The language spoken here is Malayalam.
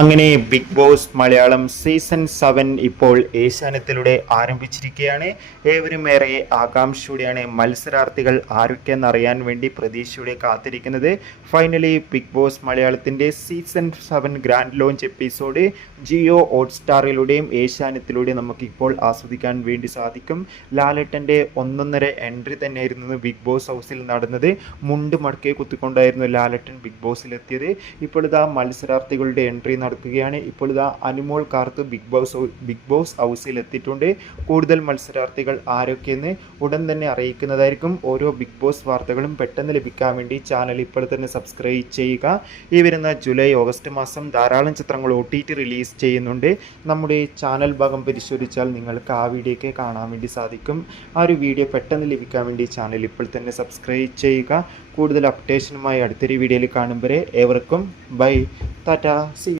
അങ്ങനെ big boss Malayalam season seven ഇപ്പോൾ ഏഷ്യാനത്തിലൂടെ ആരംഭിച്ചിരിക്കുകയാണ്. ഏവരും ഏറെ ആകാംക്ഷയോടെയാണ് മത്സരാർത്ഥികൾ ആരൊക്കെയെന്ന് അറിയാൻ വേണ്ടി പ്രതീക്ഷയോടെ കാത്തിരിക്കുന്നത്. ഫൈനലി ബിഗ് ബോസ് മലയാളത്തിന്റെ season seven grand launch episode Jio ഹോട്ട്സ്റ്റാറിലൂടെയും ഏഷ്യാനത്തിലൂടെയും നമുക്കിപ്പോൾ ആസ്വദിക്കാൻ വേണ്ടി സാധിക്കും. ലാലേട്ടന്റെ ഒന്നൊന്നര എൻട്രി തന്നെയായിരുന്നു ബിഗ് ബോസ് ഹൗസിൽ നടന്നത്. മുണ്ട് മടക്കേ കുത്തിക്കൊണ്ടായിരുന്നു ലാലേട്ടൻ ബിഗ് ബോസിലെത്തിയത് ഇപ്പോഴത്തെ ഇതാ മത്സരാർത്ഥികളുടെ എൻട്രി നടക്കുകയാണ്. ഇപ്പോൾ ഇതാ Anumol Karth big boss big boss ഹൗസിൽ എത്തിയിട്ടുണ്ട് കൂടുതൽ മത്സരാർത്ഥികൾ ആരൊക്കെയെന്ന് ഉടൻ തന്നെ അറിയിക്കുന്നതായിരിക്കും. ഓരോ ബിഗ് ബോസ് വാർത്തകളും പെട്ടെന്ന് ലഭിക്കാൻ വേണ്ടി ചാനൽ ഇപ്പോൾ തന്നെ സബ്സ്ക്രൈബ് ചെയ്യുക. ഈ വരുന്ന ജൂലൈ ഓഗസ്റ്റ് മാസം ധാരാളം ചിത്രങ്ങൾ ഒ ടി ടി റിലീസ് ചെയ്യുന്നുണ്ട്. നമ്മുടെ ചാനൽ ഭാഗം പരിശോധിച്ചാൽ നിങ്ങൾക്ക് ആ വീഡിയോയ്ക്ക് കാണാൻ വേണ്ടി സാധിക്കും. ആ ഒരു വീഡിയോ പെട്ടെന്ന് ലഭിക്കാൻ വേണ്ടി ചാനൽ ഇപ്പോൾ തന്നെ സബ്സ്ക്രൈബ് ചെയ്യുക. കൂടുതൽ അപ്ഡേഷനുമായി അടുത്തൊരു വീഡിയോയിൽ കാണും വരെ ഏവർക്കും. ബൈ. ടാറ്റ. സി.